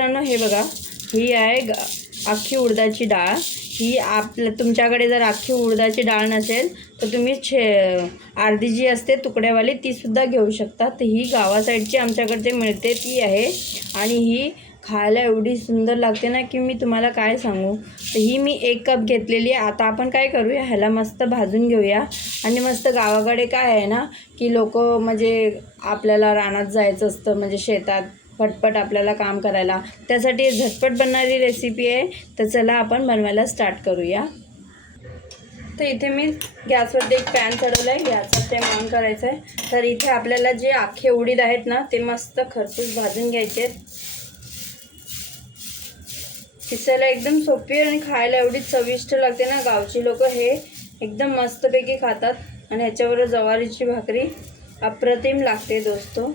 मित्रांनो हे बघा, ही आहे अख्खी उडदाची डाळ। ही तुमच्याकडे जर अख्खी उडदाची डाळ नसेल तर तुम्ही अर्धी जी असते तुकड्यावाली तीसुद्धा घेऊ शकता। तर ही गावा साईडची आमच्याकडे मिळते ती आहे आणि ही खायला एवढी सुंदर लागते ना की मी तुम्हाला काय सांगू। तर ही मी 1 कप घेतलेली आहे। आता आपण काय करूया, ह्याला मस्त भाजून घेऊया। आणि मस्त गावाकडे काय आहे ना की लोक म्हणजे आपल्याला रानात जायचं असतं, म्हणजे शेतात पटपट आपल्याला काम करायला, त्यासाठी झटपट बनणारी रेसिपी आहे। तर चला आपण बनवायला स्टार्ट करूया। तर इथे मी गॅसवरती एक पॅन चढवला आहे, गॅसवर फ्लेम ऑन करायचं आहे। तर इथे आपल्याला जे अख्खे उडीद आहेत ना ते मस्त खरपूस भाजून घ्यायचे आहेत। किसायला एकदम सोपी आणि खायला एवढी चविष्ट लागते ना, गावची लोक हे एकदम मस्तपैकी खातात आणि ह्याच्यावर ज्वारीची भाकरी अप्रतिम लागते दोस्तो।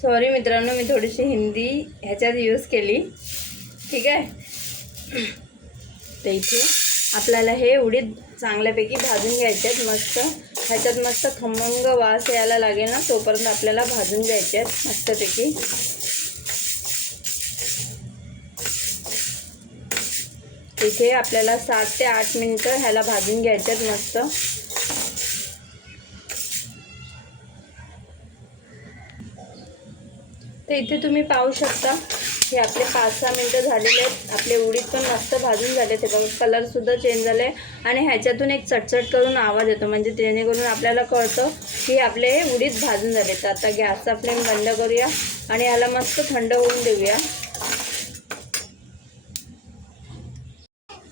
सॉरी मित्रांनो, मी थोडीशी हिंदी ह्याच्यात यूज केली, ठीक आहे। तर इथे आपल्याला हे उडीद चांगल्यापैकी भाजून घ्यायचे आहेत। मस्त ह्याच्यात मस्त खमंग वास यायला लागेल ना तोपर्यंत आपल्याला भाजून घ्यायचे आहेत मस्तपैकी। इथे आपल्याला 7 ते 8 मिनिटं ह्याला भाजून घ्यायचे आहेत मस्त। तर इथे तुम्ही पाहू शकता हे आपले 5-6 मिनिटं झालेले आहेत। आपले उडीद पण मस्त भाजून झाले, ते बघा कलरसुद्धा चेंज झाले आणि ह्याच्यातून एक चटचट करून आवाज येतो, म्हणजे जेणेकरून आपल्याला कळतं की आपले उडीद भाजून झाले। तर आता गॅसचा फ्लेम बंद करूया आणि ह्याला मस्त थंड होऊन देऊया।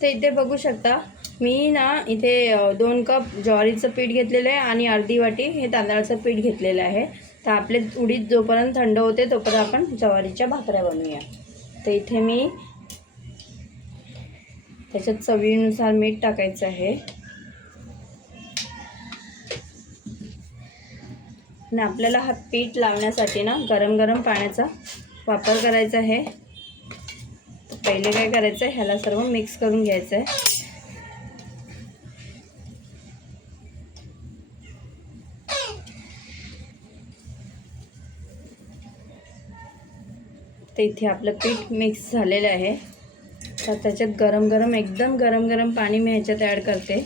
तर इथे बघू शकता मी ना इथे 2 कप ज्वारीचं पीठ घेतलेलं आहे आणि अर्धी वाटी हे तांदळाचं पीठ घेतलेलं आहे। तर आपले उडीद जोपर्यंत थंड होते तोपर्यंत आपण ज्वारीच्या भाकऱ्या बनवूया। तर इथे मी त्याच्यात चवीनुसार मीठ टाकायचं आहे आणि आपल्याला हा पीठ लावण्यासाठी ना गरम गरम पाण्याचा वापर करायचा आहे। तर पहिले काय करायचं आहे, ह्याला सर्व मिक्स करून घ्यायचं आहे। तर इथे आपलं पीठ मिक्स झालेलं आहे। तर त्याच्यात गरम गरम एकदम गरम गरम पाणी मी ह्याच्यात ॲड करते।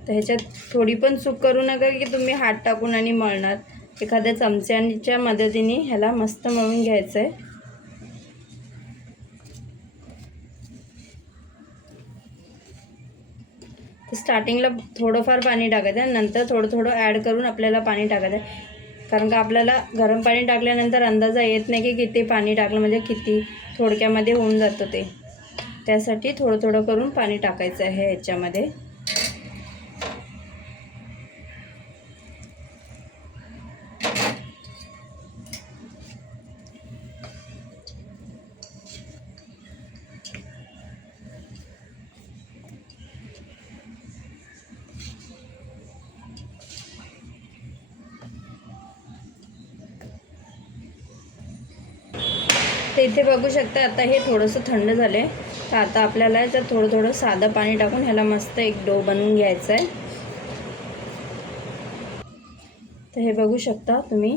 तर ह्याच्यात थोडी पण चूक करू नका की तुम्ही हात टाकून आणि मळणार, एखाद्या चमच्याच्या मदतीने ह्याला मस्त मळून घ्यायचं आहे। तर स्टार्टिंगला थोडंफार पाणी टाकायचं आहे, नंतर थोडं थोडं ॲड करून आपल्याला पाणी टाकायचं आहे। कारण का आपल्याला गरम पाणी टाकल्यानंतर अंदाजा येत नाही की किती पाणी टाकलं, म्हणजे किती थोडक्यामध्ये होऊन जातं ते, त्यासाठी थोडं थोडं करून पाणी टाकायचं आहे ह्याच्यामध्ये। तर इथे बघू शकता आता हे थोडंसं थंड झाले। तर आता आपल्याला याच्यात थोडं थोडं साधं पाणी टाकून ह्याला मस्त एक डो बनवून घ्यायचा आहे। तर हे बघू शकता तुम्ही,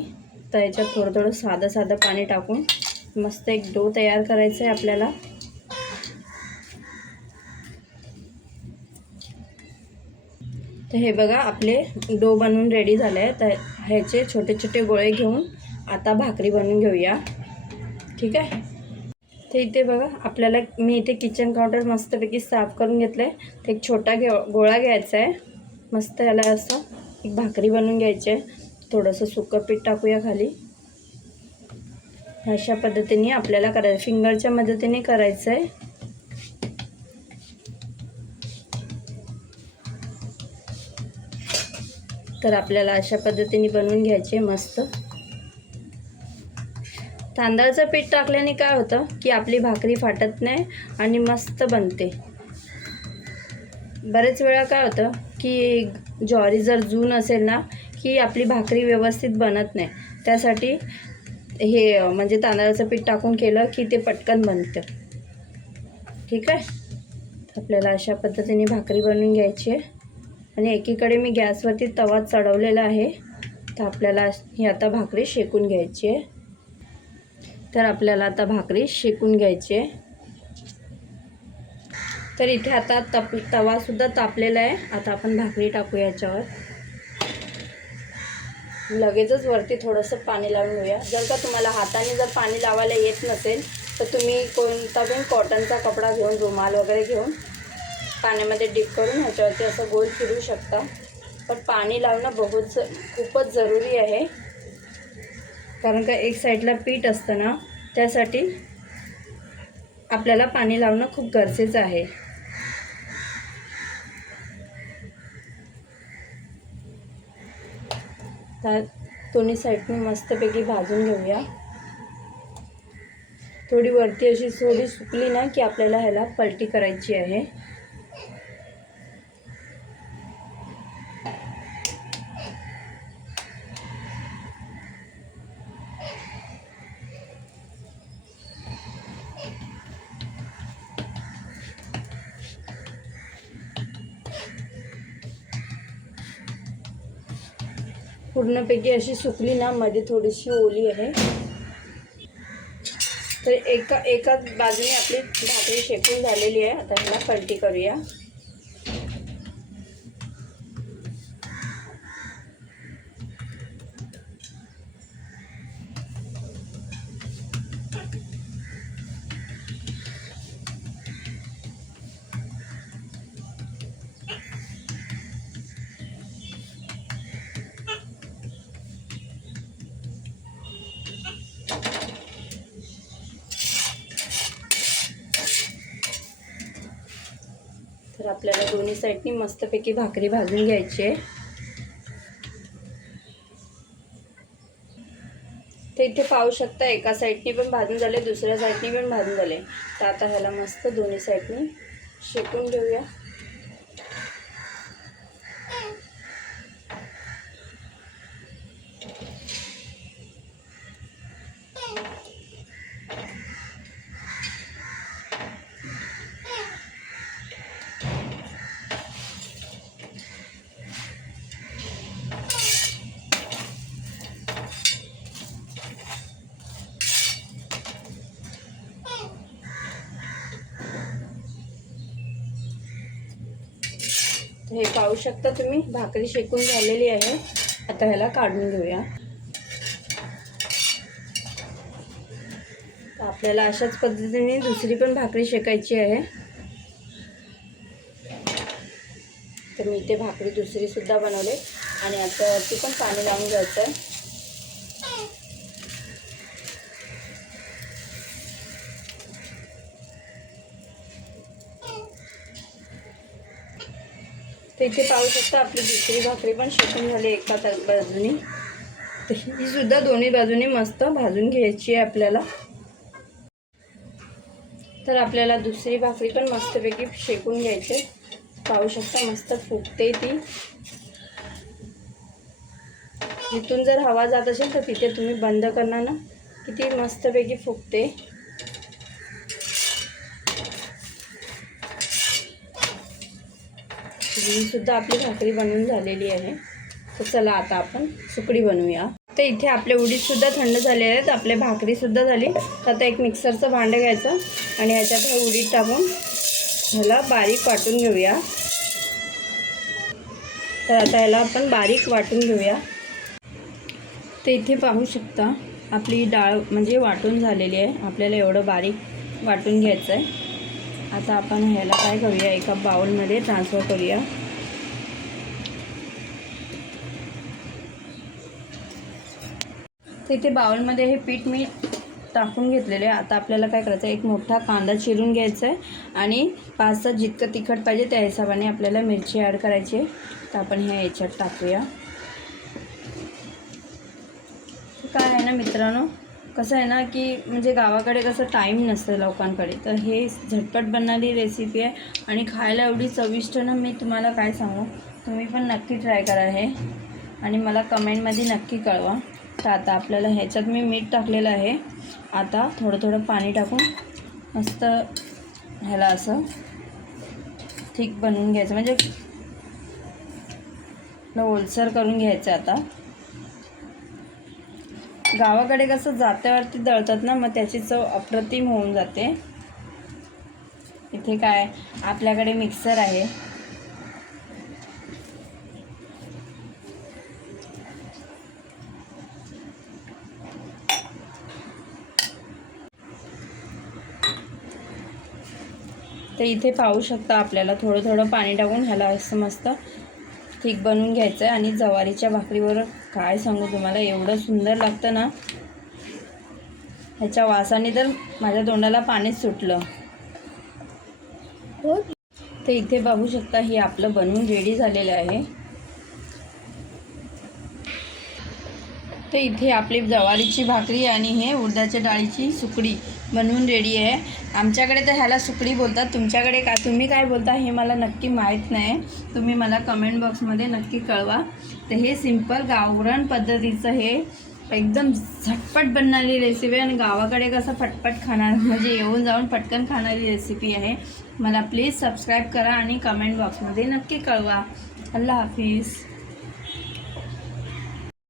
तर याच्यात थोडं थोडं साधं पाणी टाकून मस्त एक डो तयार करायचा आहे आपल्याला। तर हे बघा आपले डो बनवून रेडी झाले आहे। तर ह्याचे छोटे छोटे गोळे घेऊन आता भाकरी बनवून घेऊया, ठीक आहे। तर इथे बघा आपल्याला मी इथे किचन काउंटर मस्तपैकी साफ करून घेतलं आहे। तर एक छोटा गोळा घ्यायचा आहे, मस्त याला असं एक भाकरी बनवून घ्यायची आहे। थोडंसं सुकं पीठ टाकूया खाली, अशा पद्धतीने आपल्याला करायचं, फिंगरच्या मदतीने करायचं आहे। तर आपल्याला अशा पद्धतीने बनवून घ्यायचे मस्त। तांदळाचं पीठ टाकल्याने काय होतं की आपली भाकरी फाटत नाही आणि मस्त बनते। बरेच वेळा काय होतं की ज्वारी जर जून असेल ना की आपली भाकरी व्यवस्थित बनत नाही, त्यासाठी हे म्हणजे तांदळाचं पीठ टाकून केलं की ते पटकन बनतं, ठीक आहे। आपल्याला अशा पद्धतीने भाकरी बनवून घ्यायची आहे आणि एकीकडे मी गॅसवरती तवा चढवलेला आहे तर आपल्याला ही आता भाकरी शेकून घ्यायची आहे. तर आपल्याला आता भाकरी शेकून घ्यायची आहे. तर इथे आता तवासुद्धा तापलेला आहे. आता आपण भाकरी टाकूया याच्यावर. लगेचच वरती थोडंसं पाणी लावून घेऊया. जर का तुम्हाला हाताने जर पाणी लावायला येत नसेल तर तुम्ही कोणता पण कॉटनचा कपडा घेऊन, रुमाल वगैरे घेऊन पाण्यामध्ये डिप करून ह्याच्यावरती असं गोल फिरू शकता. पण पाणी लावणं खूपच जरुरी आहे, कारण का एक साईडला पीठ असतं ना, त्यासाठी आपल्याला पाणी लावणं खूप गरजेचं आहे. तर दोन्ही साईडने मस्तपैकी भाजून घेऊया. थोडी वरती अशी थोडी सुकली ना की आपल्याला ह्याला पलटी करायची आहे. पूर्णपैकी अशी सुकली ना, मध्ये थोडीशी ओली आहे. तर एकाच बाजूने आपली भाकरी शेकून झालेली आहे. आता ह्याला पलटी करूया. तर आपल्याला दोन्ही साईडनी मस्तपैकी भाकरी भाजून घ्यायची आहे. तर इथे पाहू शकता एका साईडनी पण भाजून झाले, दुसऱ्या साईडनी पण भाजून झाले. तर आता ह्याला मस्त दोन्ही साईडनी शेकून घेऊया. हे पाहू शकता तुम्ही, भाकरी शेकून झालेली आहे. आता ह्याला काढून घेऊया. तर आपल्याला अशाच पद्धतीने दुसरी पण भाकरी शेकायची आहे. तर मी इथे भाकरी दुसरी सुद्धा बनवले आणि आता ती पण पाणी लावून घ्यायचं आहे. तर इथे पाहू शकता आपली दुसरी भाकरी पण शेकून झाली एका बाजूने. तर ही सुद्धा दोन्ही बाजूने मस्त भाजून घ्यायची आहे आपल्याला. तर आपल्याला दुसरी भाकरी पण मस्तपैकी शेकून घ्यायची. पाहू शकता मस्त फुगते ती. जिथून जर हवा जात असेल तर तिथे तुम्ही बंद करणार ना, किती मस्तपैकी फुगते. ही सुद्धा आपली भाकरी बनवून झालेली आहे. तर चला आता आपण सुकडी बनवूया. तर इथे आपले उडीदसुद्धा थंड झाले आहेत, आपले भाकरीसुद्धा झाली. तर आता एक मिक्सरचं भांडं घ्यायचं आणि ह्याच्यात हे उडीद टाकून ह्याला बारीक वाटून घेऊया. तर आता ह्याला आपण बारीक वाटून घेऊया. तर इथे पाहू शकता आपली डाळ म्हणजे वाटून झालेली आहे. आपल्याला एवढं बारीक वाटून घ्यायचं आहे. आता आपण ह्याला काय करूया, एका बाउलमध्ये ट्रान्सफर करूया. तर इथे बाउलमध्ये हे पीठ मी टाकून घेतलेले आहे. आता आपल्याला काय करायचं आहे, एक मोठा कांदा चिरून घ्यायचा आहे आणि 5-6 जितकं तिखट पाहिजे त्या हिशोबाने आपल्याला मिरची ॲड करायची आहे. तर आपण हे याच्यात टाकूया. काय आहे ना मित्रांनो, कसं आहे ना की म्हणजे गावाकडे कसं टाईम नसतं लोकांकडे, तर हे झटपट बनणारी रेसिपी आहे आणि खायला एवढी चविष्ट ना, मी तुम्हाला काय सांगू. तुम्ही पण नक्की ट्राय करा हे आणि मला कमेंटमध्ये नक्की कळवा. तर आता आपल्याला ह्याच्यात मी मीठ टाकलेलं आहे. आता थोडं थोडं पाणी टाकून मस्त ह्याला असं थिक बनवून घ्यायचं, म्हणजे ओलसर करून घ्यायचं. आता गावाकडे कसं जात्यावरती दळतात ना, मग त्याची चव अप्रतिम होऊन जाते. इथे काय आपल्याकडे मिक्सर आहे. तर इथे पाहू शकता आपल्याला थोडं थोडं पाणी टाकून ह्याला असं मस्त ठीक बनवून घ्यायचं आहे. आणि ज्वारीच्या भाकरीवर काय सांगू तुम्हाला, एवढं सुंदर लागतं ना, ह्याच्या वासाने तर माझ्या तोंडाला पाणीच सुटलं. तर इथे पाहू शकता हे आपलं बनवून रेडी झालेलं आहे. तर इथे आपली ज्वारीची भाकरी आणि हे उडदाच्या डाळीची सुकडी बनवून रेडी आहे. आमच्याकडे तर ह्याला सुकडी बोलतात, तुमच्याकडे का तुम्ही काय बोलता हे मला नक्की माहीत नाही. तुम्ही मला कमेंट बॉक्समध्ये नक्की कळवा. तर हे सिंपल गावरान पद्धतीचं हे एकदम झटपट बनणारी रेसिपी आणि गावाकडे कसं फटफट खाणार म्हणजे येऊन जाऊन पटकन खाणारी रेसिपी आहे. मला प्लीज सबस्क्राईब करा आणि कमेंट बॉक्समध्ये नक्की कळवा. अल्लाह हाफिज.